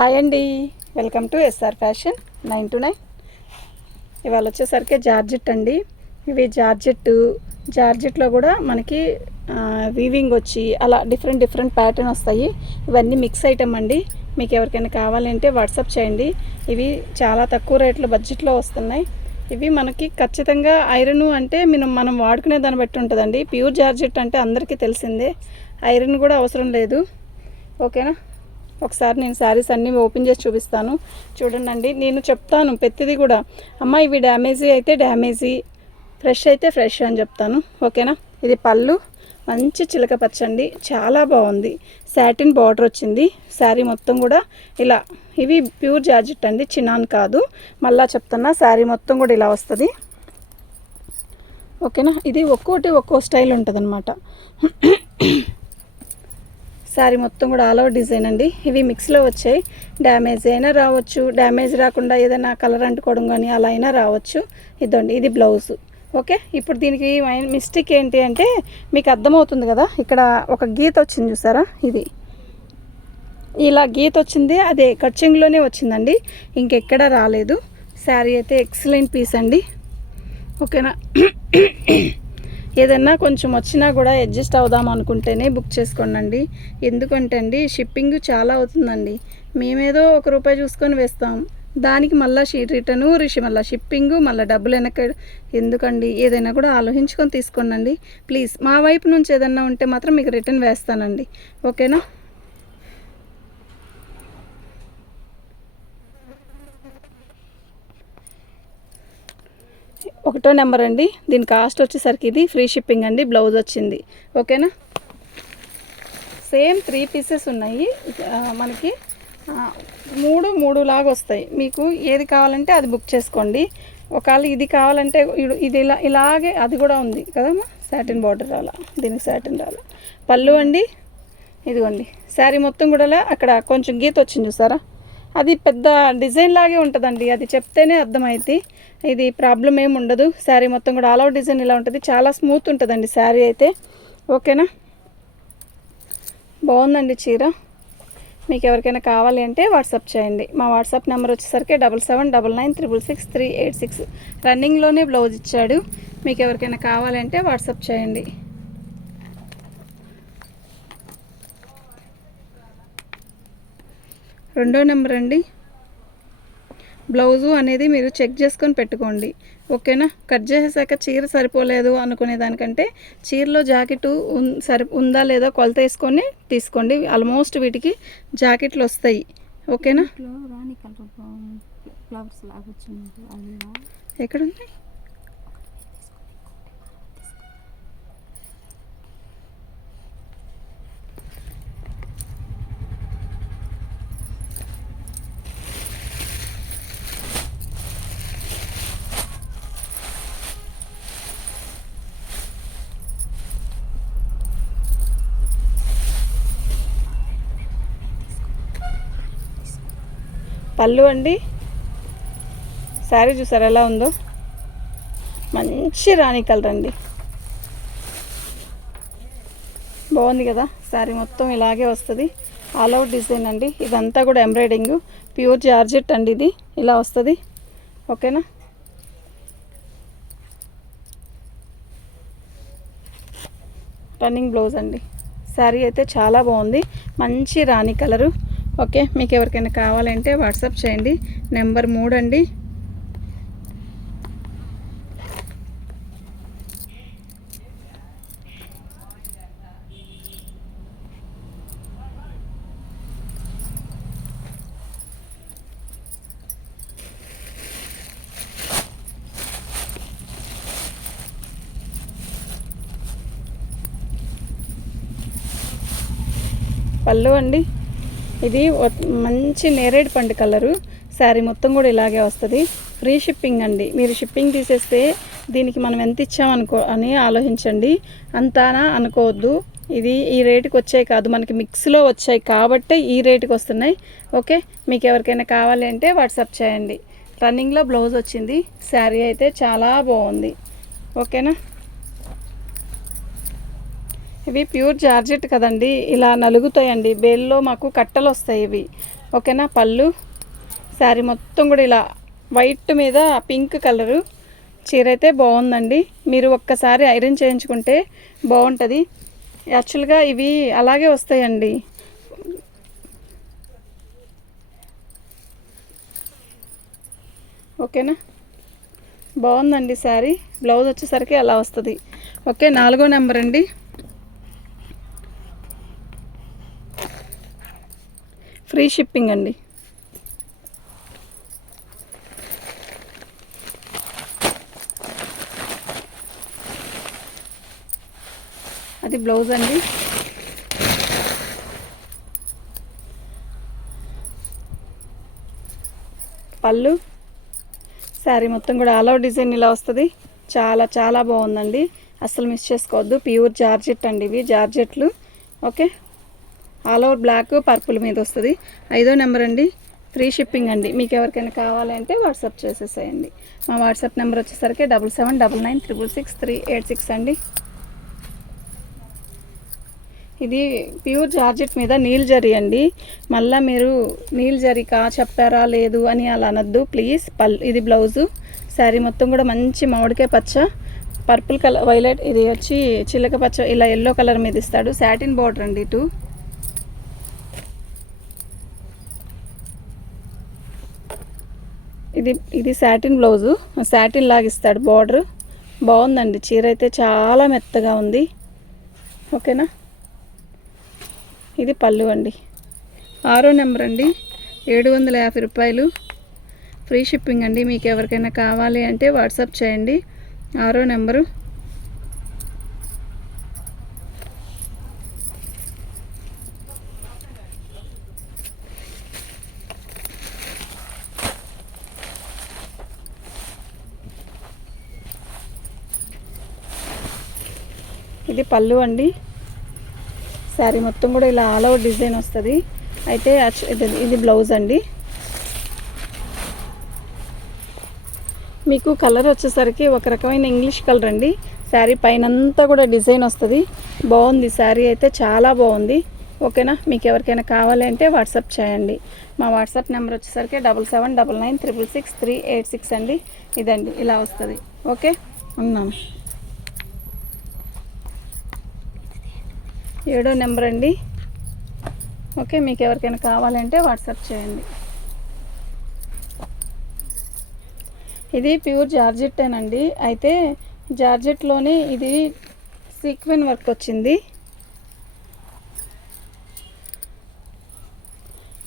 Hi అండి. Welcome to SR fashion nine two nine. ఇవాళ వచ్చేసరికి జార్జెట్ అండి. ఇవి జార్జెట్ జార్జెట్లో కూడా మనకి వీవింగ్ వచ్చి అలా డిఫరెంట్ డిఫరెంట్ ప్యాటర్న్ వస్తాయి. ఇవన్నీ మిక్స్ ఐటమ్ అండి. మీకు ఎవరికైనా కావాలంటే వాట్సాప్ చేయండి. ఇవి చాలా తక్కువ రేట్లో బడ్జెట్లో వస్తున్నాయి. ఇవి మనకి ఖచ్చితంగా ఐరన్ అంటే మనం మనం వాడుకునే దాన్ని బట్టి ఉంటుందండి. ప్యూర్ జార్జెట్ అంటే అందరికీ తెలిసిందే. ఐరన్ కూడా అవసరం లేదు. ఓకేనా? ఒకసారి నేను శారీస్ అన్నీ ఓపెన్ చేసి చూపిస్తాను. చూడండి నేను చెప్తాను ప్రతిదీ కూడా. అమ్మ ఇవి డ్యామేజీ అయితే డ్యామేజీ ఫ్రెష్ అయితే ఫ్రెష్ అని చెప్తాను. ఓకేనా? ఇది పళ్ళు మంచి చిలక పచ్చండి చాలా బాగుంది. సాటిన్ బార్డర్ వచ్చింది శారీ మొత్తం కూడా ఇలా ఇవి ప్యూర్ జార్జెట్ అండి చిన్నాన్ కాదు. మళ్ళా చెప్తున్నా శారీ మొత్తం కూడా ఇలా వస్తుంది. ఓకేనా? ఇది ఒక్కోటి ఒక్కో స్టైల్ ఉంటుంది శారీ మొత్తం కూడా ఆల్ ఓవర్ డిజైన్ అండి. ఇవి మిక్స్లో వచ్చాయి. డ్యామేజ్ అయినా రావచ్చు. డ్యామేజ్ రాకుండా ఏదైనా కలర్ అంటుకోవడం కానీ అలా అయినా రావచ్చు. ఇదండి ఇది బ్లౌజ్. ఓకే? ఇప్పుడు దీనికి మిస్టేక్ ఏంటి అంటే మీకు అర్థమవుతుంది కదా ఇక్కడ ఒక గీత వచ్చింది చూసారా? ఇది. ఇలా గీత వచ్చింది అదే కచ్చింగ్లోనే వచ్చిందండి. ఇంకెక్కడా రాలేదు. శారీ అయితే ఎక్సలెంట్ పీస్ అండి. ఓకేనా? ఏదన్నా కొంచెం వచ్చినా కూడా అడ్జస్ట్ అవుదాం అనుకుంటేనే బుక్ చేసుకోండి ఎందుకంటే అండి షిప్పింగ్ చాలా అవుతుందండి. మేమేదో ఒక రూపాయి చూసుకొని వేస్తాం. దానికి మళ్ళీ షీ రిటర్ను రిషి మళ్ళీ షిప్పింగ్ మళ్ళీ డబ్బులు వెనక ఎందుకండి? ఏదైనా కూడా ఆలోచించుకొని తీసుకోండి ప్లీజ్ మా వైపు నుంచి ఏదన్నా ఉంటే మాత్రం మీకు రిటర్న్ వేస్తానండి. ఓకేనా? ఒకటో నెంబర్ అండి. దీని కాస్ట్ వచ్చేసరికి ఇది ఫ్రీ షిప్పింగ్ అండి. బ్లౌజ్ వచ్చింది. ఓకేనా? సేమ్ త్రీ పీసెస్ ఉన్నాయి. మనకి మూడు మూడు లాగా వస్తాయి. మీకు ఏది కావాలంటే అది బుక్ చేసుకోండి. ఒకవేళ ఇది కావాలంటే ఇడు- ఇది ఇలా ఇలాగే అది కూడా ఉంది కదమ్మా? సాటిన్ బార్డర్ అలా దీనికి సాటిన్ రాలా. పళ్ళు అండి. ఇదిగోండి. శారీ మొత్తం కూడా అక్కడ కొంచెం గీత వచ్చింది చూసారా? అది పెద్ద డిజైన్ లాగే ఉంటుందండి. అది చెప్తేనే అర్థమైంది ఇది ప్రాబ్లం ఏమి ఉండదు. శారీ మొత్తం కూడా ఆల్ అవుట్ డిజైన్ ఇలా ఉంటుంది. చాలా స్మూత్ ఉంటుందండి శారీ అయితే. ఓకేనా? బాగుందండి చీర. మీకు ఎవరికైనా కావాలి అంటే వాట్సాప్ చేయండి. మా వాట్సాప్ నెంబర్ వచ్చేసరికి double seven double nine triple six three eight six. రన్నింగ్లోనే blouse ఇచ్చాడు. మీకు ఎవరికైనా కావాలంటే వాట్సాప్ చేయండి. రెండో నెంబర్ అండి. బ్లౌజు అనేది మీరు చెక్ చేసుకొని పెట్టుకోండి. ఓకేనా? కట్ చేసాక చీర సరిపోలేదు అనుకునే దానికంటే చీరలో జాకెట్ సరి ఉందా లేదా కొలత వేసుకొని తీసుకోండి. ఆల్మోస్ట్ వీటికి జాకెట్లు వస్తాయి. ఓకేనా? ఇంట్లో రాణి కలర్ ఫ్లవర్స్ లాగా వచ్చింది అది ఎక్కడ ఉన్నాయి పళ్ళు అండి. శారీ చూసారు ఎలా ఉందో? మంచి రాణి కలర్ అండి. బాగుంది కదా? శారీ మొత్తం ఇలాగే వస్తుంది. ఆల్ అవుట్ డిజైన్ అండి. ఇదంతా కూడా ఎంబ్రాయిడింగ్ ప్యూర్ జార్జెట్ అండి ఇది. ఇలా వస్తుంది. ఓకేనా? రన్నింగ్ బ్లౌజ్ అండి. శారీ అయితే చాలా బాగుంది. మంచి రాణి కలరు. ఓకే మీకు ఎవరికైనా కావాలంటే వాట్సాప్ చేయండి. నెంబర్ మూడు అండి పళ్ళు అండి. ఇది మంచి నేరేడు పండు కలరు. శారీ మొత్తం కూడా ఇలాగే వస్తుంది. ఫ్రీ షిప్పింగ్ అండి. మీరు షిప్పింగ్ తీసేస్తే దీనికి మనం ఎంత ఇచ్చామనుకో అని ఆలోచించండి. అంతానా అనుకోవద్దు. ఇది ఈ రేటుకి వచ్చాయి కాదు. మనకి మిక్స్లో వచ్చాయి కాబట్టే ఈ రేటుకి వస్తున్నాయి. ఓకే? మీకు ఎవరికైనా కావాలి అంటే వాట్సాప్ చేయండి. రన్నింగ్లో బ్లౌజ్ వచ్చింది. శారీ అయితే చాలా బాగుంది. ఓకేనా? ఇవి ప్యూర్ జార్జెట్ కదండి. ఇలా నలుగుతాయండి. బేల్లో మాకు కట్టలు వస్తాయి ఇవి. ఓకేనా? పళ్ళు. శారీ మొత్తం కూడా ఇలా వైట్ మీద పింక్ కలరు. చీర అయితే బాగుందండి. మీరు ఒక్కసారి ఐరన్ చేయించుకుంటే బాగుంటుంది. యాక్చువల్గా ఇవి అలాగే వస్తాయండి. ఓకేనా? బాగుందండి శారీ. బ్లౌజ్ వచ్చేసరికి అలా వస్తుంది. ఓకే నాలుగో నెంబర్ అండి. ఫ్రీ షిప్పింగ్ అండి. అది బ్లౌజ్ అండి. పళ్ళు. శారీ మొత్తం కూడా ఆల్ డిజైన్ ఇలా వస్తుంది. చాలా చాలా బాగుందండి. అస్సలు మిస్ చేసుకోవద్దు. ప్యూర్ జార్జెట్ అండి ఇవి జార్జెట్లు. Okay? All over black purple మీద వస్తుంది. ఐదో నెంబర్ అండి. ఫ్రీ షిప్పింగ్ అండి. మీకు ఎవరికైనా కావాలంటే వాట్సాప్ చేసేసేయండి. మా వాట్సాప్ నెంబర్ వచ్చేసరికి double seven double nine triple six three eight six అండి. ఇది ప్యూర్ జార్జెట్ మీద నీల్ జరీ అండి. మళ్ళీ మీరు నీల్ జరీకా చెప్పారా లేదు అని అలా అనొద్దు. ప్లీజ్ పల్ ఇది బ్లౌజు. శారీ మొత్తం కూడా మంచి మామిడికాయ పచ్చ. పర్పుల్ కలర్ వైలెట్ ఇది వచ్చి చిలక పచ్చ ఇలా ఎల్లో కలర్ మీద ఇస్తాడు. సాటిన్ బార్డర్ అండి ఇటు. ఇది ఇది సాటిన్ బ్లౌజు శాటిన్ లాగిస్తాడు బార్డర్ బాగుందండి. చీర అయితే చాలా మెత్తగా ఉంది. ఓకేనా ఇది పళ్ళు అండి. ఆరో నెంబర్ అండి. ఏడు వందల యాభై రూపాయలు. ఫ్రీ షిప్పింగ్ అండి. మీకు ఎవరికైనా కావాలి అంటే వాట్సాప్ చేయండి. ఆరో నెంబరు. ఇది పళ్ళు అండి. శారీ మొత్తం కూడా ఇలా ఆల్ ఓవర్ డిజైన్ వస్తుంది. అయితే ఇది బ్లౌజ్ అండి. మీకు కలర్ వచ్చేసరికి ఒక రకమైన ఇంగ్లీష్ కలర్ అండి. శారీ పైన అంతా కూడా డిజైన్ వస్తుంది. బాగుంది శారీ అయితే చాలా బాగుంది. ఓకేనా? మీకు ఎవరికైనా కావాలి అంటే వాట్సాప్ చేయండి. మా వాట్సాప్ నెంబర్ వచ్చేసరికి double seven double nine triple six three eight six అండి. ఇదండి ఇలా వస్తుంది. ఓకే? ఉన్నాను. ఏడో నెంబర్ అండి. ఓకే మీకు ఎవరికైనా కావాలంటే వాట్సాప్ చేయండి. ఇది ప్యూర్ జార్జెట్టేనండి. అయితే జార్జెట్లోనే ఇది సీక్వెన్ వర్క్ వచ్చింది.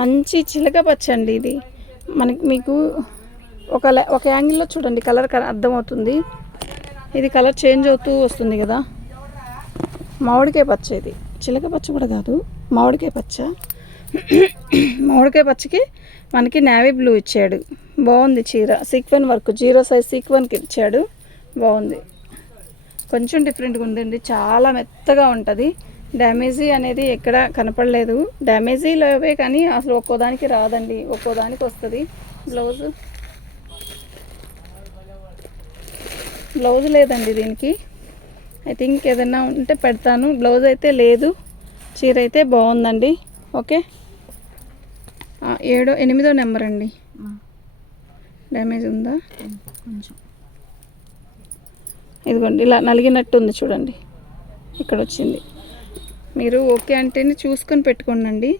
మంచి చిలక పచ్చ అండి ఇది. మనకి మీకు ఒక ఒక యాంగిల్లో చూడండి కలర్ అర్థమవుతుంది. ఇది కలర్ చేంజ్ అవుతూ వస్తుంది కదా. మామిడికాయ పచ్చ ఇది. చిలక పచ్చ కూడా కాదు మామిడికాయ పచ్చ. మామిడికాయ పచ్చకి మనకి నేవీ బ్లూ ఇచ్చాడు. బాగుంది చీర. సీక్వెన్ వర్క్ జీరో సైజ్ సీక్వెన్కి ఇచ్చాడు. బాగుంది. కొంచెం డిఫరెంట్గా ఉందండి. చాలా మెత్తగా ఉంటుంది. డ్యామేజీ అనేది ఎక్కడ కనపడలేదు. డ్యామేజీ లేవే కానీ అసలు ఒక్కో దానికి రాదండి. ఒక్కో దానికి వస్తుంది. బ్లౌజ్. బ్లౌజ్ లేదండి దీనికి. ఐ థింక్ ఏదైనా ఉంటే పెడతాను. బ్లౌజ్ అయితే లేదు. చీర అయితే బాగుందండి. ఓకే? ఏడో ఎనిమిదో నెంబర్ అండి. డ్యామేజ్ ఉందా? కొంచెం. ఇదిగోండి ఇలా నలిగినట్టు ఉంది చూడండి. ఇక్కడ వచ్చింది. మీరు ఓకే అంటేనే చూసుకొని పెట్టుకోండి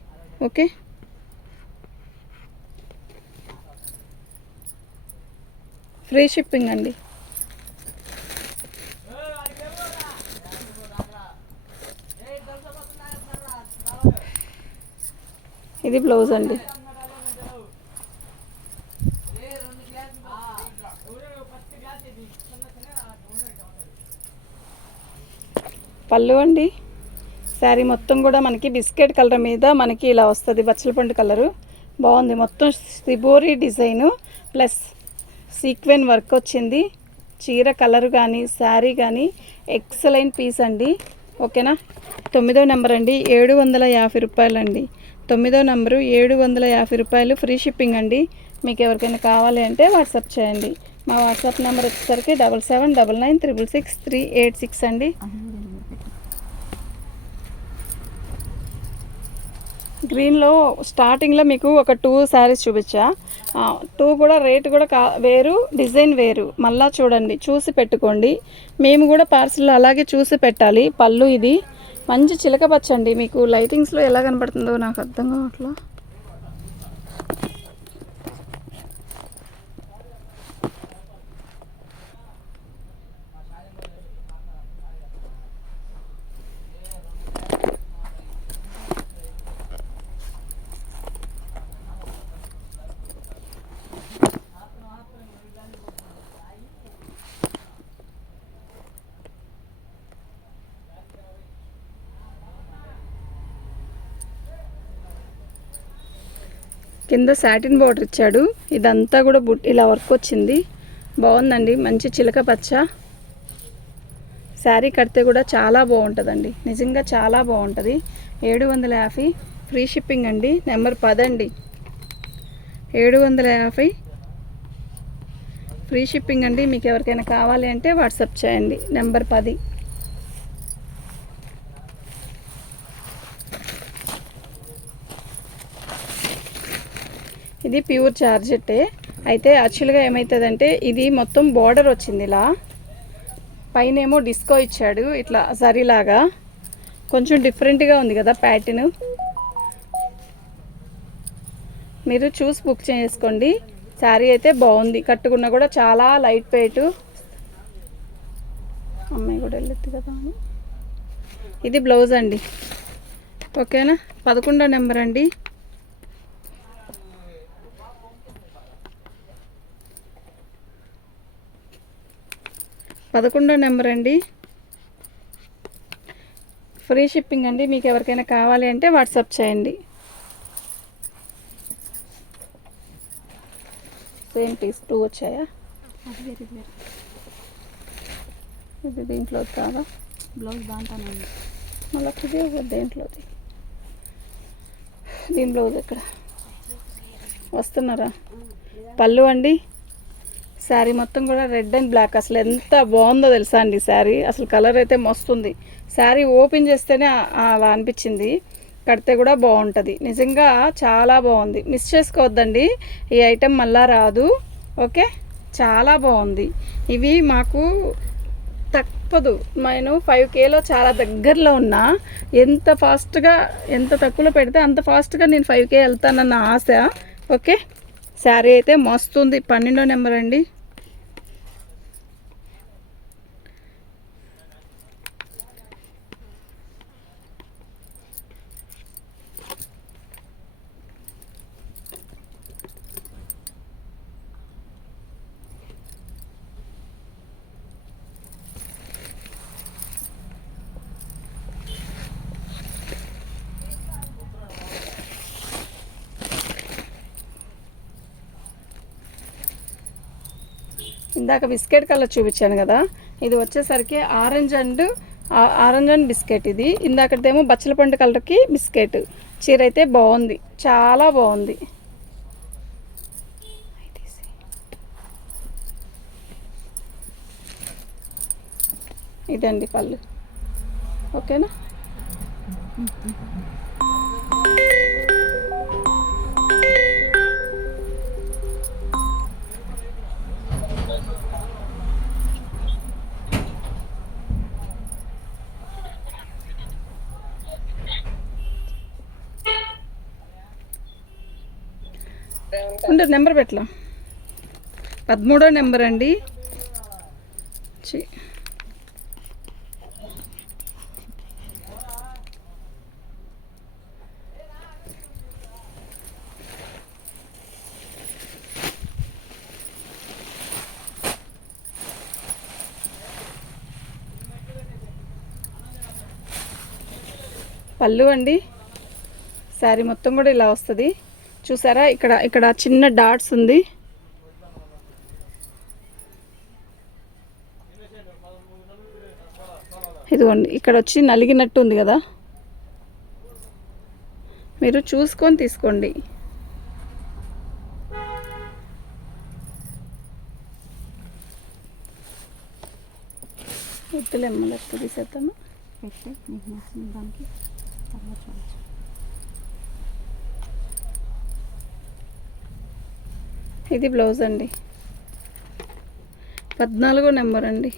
ఓకే? ఫ్రీ షిప్పింగ్ అండి. ఇది బ్లౌజ్ అండి. పళ్ళు అండి. శారీ మొత్తం కూడా మనకి బిస్కెట్ కలర్ మీద మనకి ఇలా వస్తుంది బచ్చలపండు కలరు. బాగుంది. మొత్తం shibori design. Plus sequin work వచ్చింది. చీర కలర్ కానీ శారీ కానీ ఎక్సలెంట్ పీస్ అండి. ఓకేనా? తొమ్మిదో నెంబర్ అండి. ఏడు వందల యాభై రూపాయలండి. తొమ్మిదో నంబరు ఏడు వందల యాభై రూపాయలు ఫ్రీ షిప్పింగ్ అండి. మీకు ఎవరికైనా కావాలి అంటే వాట్సాప్ చేయండి. మా వాట్సాప్ నెంబర్ వచ్చేసరికి double seven double nine triple six three eight six అండి. గ్రీన్లో స్టార్టింగ్లో మీకు ఒక టూ శారీస్ చూపించా. టూ కూడా రేట్ కూడా కా వేరు డిజైన్ వేరు. మళ్ళా చూడండి చూసి పెట్టుకోండి. మేము కూడా పార్సిల్ అలాగే చూసి పెట్టాలి. పళ్ళు ఇది. మంచి చిలక పచ్చండి. మీకు లైటింగ్స్లో ఎలా కనబడుతుందో నాకు అర్థం కావట్లా. కింద సాటిన్ బార్డర్ ఇచ్చాడు. ఇదంతా కూడా బుట్ ఇలా వర్క్ వచ్చింది. బాగుందండి. మంచి చిలక పచ్చ. శారీ కడితే కూడా చాలా బాగుంటుందండి. నిజంగా చాలా బాగుంటుంది. ఏడు వందల యాభై ఫ్రీ షిప్పింగ్ అండి. నెంబర్ పదండి. ఏడు వందల యాభై ఫ్రీ షిప్పింగ్ అండి. మీకు ఎవరికైనా కావాలి అంటే వాట్సాప్ చేయండి. నెంబర్ పది. ఇది ప్యూర్ చార్జెట్టే అయితే యాక్చువల్గా ఏమవుతుందంటే ఇది మొత్తం బార్డర్ వచ్చింది ఇలా. పైన ఏమో డిస్కో ఇచ్చాడు ఇట్లా సరిలాగా కొంచెం డిఫరెంట్గా ఉంది కదా ప్యాటర్న్ మీరు చూసి బుక్ చేసుకోండి. శారీ అయితే బాగుంది. కట్టుకున్న కూడా చాలా లైట్ వెయిట్. అమ్మాయి కూడా వెళ్ళొద్దు కదా ఇది బ్లౌజ్ అండి. ఓకేనా? పదకొండో నెంబర్ అండి. పదకొండో నెంబర్ అండి. ఫ్రీ షిప్పింగ్ అండి. మీకు ఎవరికైనా కావాలి అంటే వాట్సాప్ చేయండి. సేమ్ పీస్ టూ వచ్చాయా? ఇది దీంట్లో కాదా? బ్లౌజ్ ఉంది. మళ్ళీ ఇది ఒక దేంట్లోది? దీని బ్లౌజ్ ఎక్కడ? వస్తున్నారా? పళ్ళు అండి. శారీ మొత్తం కూడా రెడ్ అండ్ బ్లాక్. అసలు ఎంత బాగుందో తెలుసా అండి శారీ. అసలు కలర్ అయితే మస్తుంది శారీ ఓపెన్ చేస్తేనే అలా అనిపించింది. కడితే కూడా బాగుంటుంది. నిజంగా చాలా బాగుంది. మిస్ చేసుకోవద్దండి. ఈ ఐటెం మళ్ళా రాదు. ఓకే? చాలా బాగుంది. ఇవి మాకు తప్పదు. నేను ఫైవ్ కేలో చాలా దగ్గరలో ఉన్నా. ఎంత ఫాస్ట్గా ఎంత తక్కువలో పెడితే అంత ఫాస్ట్గా నేను ఫైవ్ కే వెళ్తానన్న ఆశ. ఓకే? శారీ అయితే మస్తుంది పన్నెండో నెంబర్ అండి. ఇందాక బిస్కెట్ కలర్ చూపించాను కదా ఇది వచ్చేసరికి orange and orange and biscuit ఇది. ఇందాకదేమో బచ్చల పండు కలర్కి బిస్కెట్. చీర అయితే బాగుంది చాలా బాగుంది. ఇదండి పళ్ళు. ఓకేనా? ఉండు నెంబర్ పెట్టలా? పదమూడో నెంబర్ అండి. చి. పళ్ళు అండి. శారీ మొత్తం కూడా ఇలా వస్తుంది. చూసారా? ఇక్కడ ఇక్కడ చిన్న డాట్స్ ఉంది. ఇదిగోండి ఇక్కడ వచ్చి నలిగినట్టు ఉంది కదా. మీరు చూసుకొని తీసుకోండి. ఎత్తులేమ్మ లెక్క తీసేస్తాను దానికి. ఇది బ్లౌజ్ అండి. పద్నాలుగో నెంబర్ అండి.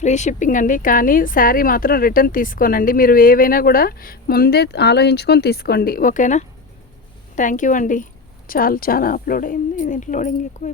ఫ్రీ షిప్పింగ్ అండి. కానీ శారీ మాత్రం రిటర్న్ తీసుకోనండి. మీరు ఏవైనా కూడా ముందే ఆలోచించుకొని తీసుకోండి. ఓకేనా? థ్యాంక్ యూ అండి. చాలా చాలా అప్లోడ్ అయింది. దీంట్లో లోడింగ్ ఎక్కువ